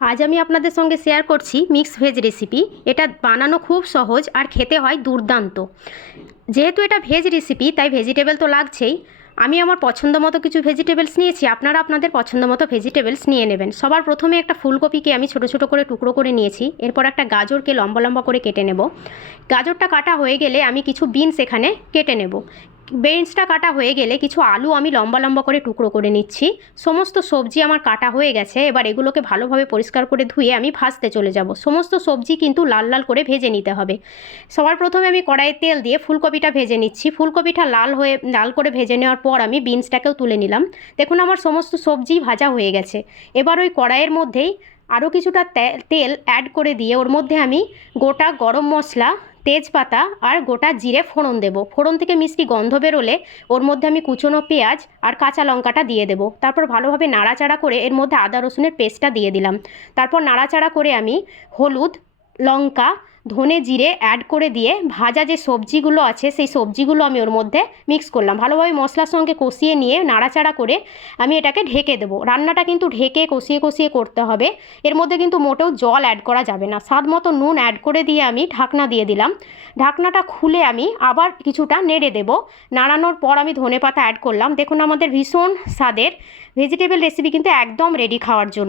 আজ আমি আপনাদের সঙ্গে শেয়ার করছি মিক্স ভেজ রেসিপি। এটা বানানো খুব সহজ আর খেতে হয় দুর্দান্ত। যেহেতু এটা ভেজ রেসিপি তাই ভেজিটেবল তো লাগছেই। আমি আমার পছন্দ মতো কিছু ভেজিটেবলস নিয়েছি, আপনারা আপনাদের পছন্দ মতো ভেজিটেবলস নিয়ে নেবেন। সবার প্রথমে একটা ফুলকপিকে আমি ছোটো ছোটো করে টুকরো করে নিয়েছি। এরপর একটা গাজরকে লম্বা লম্বা করে কেটে নেব। গাজরটা কাটা হয়ে গেলে আমি কিছু বিনস এখানে কেটে নেব। বিনসটা কাটা হয়ে গেলে কিছু আলু আমি লম্বা লম্বা করে টুকরো করে নিচ্ছি। সমস্ত সবজি আমার কাটা হয়ে গেছে। এবার এগুলোকে ভালোভাবে পরিষ্কার করে ধুয়ে আমি ভাজতে চলে যাব। সমস্ত সবজি কিন্তু লাল লাল করে ভেজে নিতে হবে। সবার প্রথমে আমি কড়াইয়ে তেল দিয়ে ফুলকপিটা ভেজে নিচ্ছি। ফুলকপিটা লাল করে ভেজে নেওয়ার পর আমি বিনসটাকেও তুলে নিলাম। দেখুন আমার সমস্ত সবজি ভাজা হয়ে গেছে। এবার ওই কড়াইয়ের মধ্যেই আরও কিছুটা তেল অ্যাড করে দিয়ে ওর মধ্যে আমি গোটা গরম মশলা, তেজপাতা আর গোটা জিরে ফোড়ন দেব। ফোড়ন থেকে মিষ্টি গন্ধ বেরোলে ওর মধ্যে আমি কুচনো পেঁয়াজ আর কাঁচা লঙ্কাটা দিয়ে দেব। তারপর ভালোভাবে নাড়াচাড়া করে এর মধ্যে আদা রসুনের পেস্টটা দিয়ে দিলাম। তারপর নাড়াচাড়া করে আমি হলুদ, লঙ্কা, ধনে জিরে অ্যাড করে দিয়ে ভাজা যে সবজিগুলো আছে সেই সবজিগুলো আমি ওর মধ্যে মিক্স করলাম। ভালোভাবে মশলার সঙ্গে কষিয়ে নিয়ে নাড়াচাড়া করে আমি এটাকে ঢেকে দেবো। রান্নাটা কিন্তু ঢেকে কষিয়ে কষিয়ে করতে হবে। এর মধ্যে কিন্তু মোটেও জল অ্যাড করা যাবে না। স্বাদ মতো নুন অ্যাড করে দিয়ে আমি ঢাকনা দিয়ে দিলাম। ঢাকনাটা খুলে আমি আবার কিছুটা নেড়ে দেব। নাড়ানোর পর আমি ধনেপাতা অ্যাড করলাম। দেখুন আমাদের ভীষণ স্বাদের ভেজিটেবল রেসিপি কিন্তু একদম রেডি খাওয়ার জন্য।